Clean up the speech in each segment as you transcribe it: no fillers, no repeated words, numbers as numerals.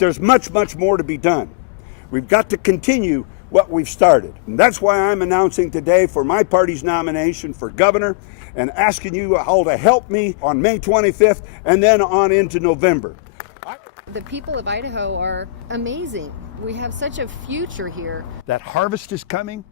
There's much, much more to be done. We've got to continue what we've started. And that's why I'm announcing today for my party's nomination for governor and asking you all to help me on May 25th and then on into November. The people of Idaho are amazing. We have such a future here. That harvest is coming,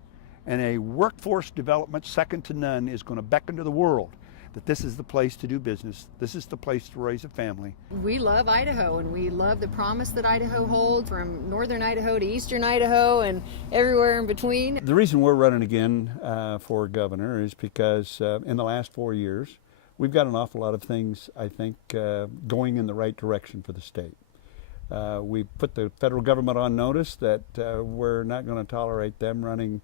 and a workforce development second to none is going to beckon to the world that this is the place to do business. This is the place to raise a family. We love Idaho, and we love the promise that Idaho holds, from northern Idaho to eastern Idaho and everywhere in between. The reason we're running again for governor is because in the last 4 years, we've got an awful lot of things, I think, going in the right direction for the state. We put the federal government on notice that we're not going to tolerate them running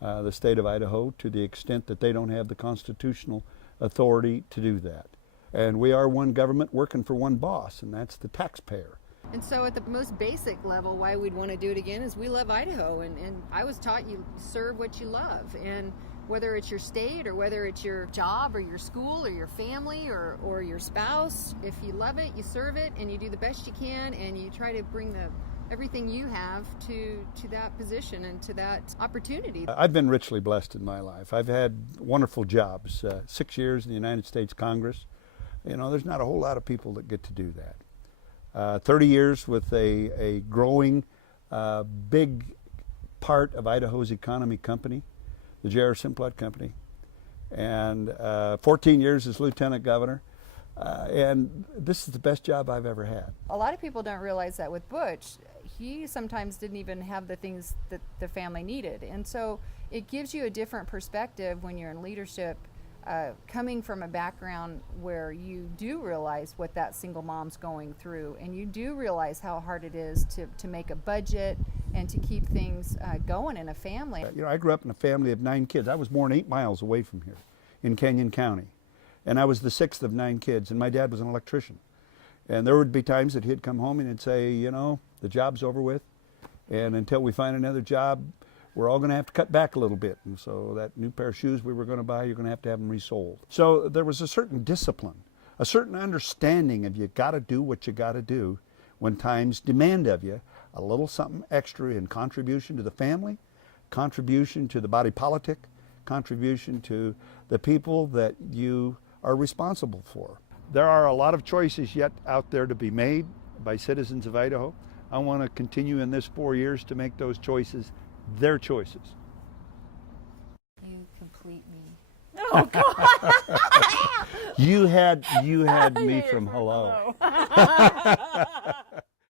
the state of Idaho to the extent that they don't have the constitutional authority to do that. And we are one government working for one boss, and that's the taxpayer. And so at the most basic level, why we'd want to do it again is we love Idaho, and I was taught you serve what you love. And whether it's your state or whether it's your job or your school or your family or your spouse, if you love it, you serve it, and you do the best you can, and you try to bring everything you have to that position and to that opportunity. I've been richly blessed in my life. I've had wonderful jobs. 6 years in the United States Congress. You know, there's not a whole lot of people that get to do that. 30 years with a growing big part of Idaho's economy company, the J.R. Simplot Company, and 14 years as lieutenant governor. And this is the best job I've ever had. A lot of people don't realize that with Butch, he sometimes didn't even have the things that the family needed. And so it gives you a different perspective when you're in leadership, coming from a background where you do realize what that single mom's going through, and you do realize how hard it is to make a budget and to keep things going in a family. You know, I grew up in a family of 9 kids. I was born 8 miles away from here in Kenyon County. And I was the 6th of 9 kids, and my dad was an electrician. And there would be times that he'd come home and he'd say, you know, the job's over with, and until we find another job, we're all going to have to cut back a little bit. And so that new pair of shoes we were going to buy, you're going to have them resold. So there was a certain discipline, a certain understanding of you got to do what you got to do when times demand of you a little something extra in contribution to the family, contribution to the body politic, contribution to the people that you are responsible for. There are a lot of choices yet out there to be made by citizens of Idaho. I want to continue in this 4 years to make those choices their choices. You complete me. Oh, God. You had me from hello.